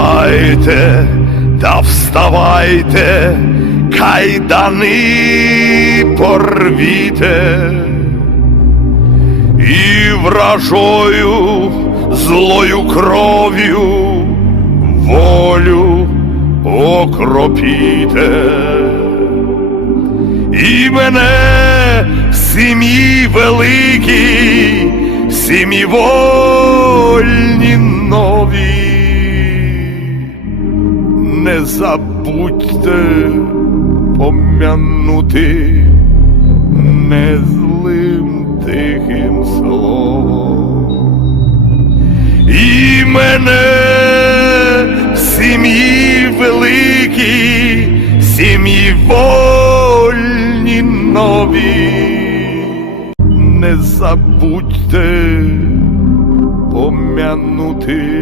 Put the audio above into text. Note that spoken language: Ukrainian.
Вставайте та вставайте, кайдани порвіте, і вражою злою кров'ю волю окропіте. І мене в сім'ї великій, сім'ї вольні нові. Не забудьте пом'янути незлим тихим словом. І мене в сім'ї великій, сім'ї вольні нові. Не забудьте пом'янути.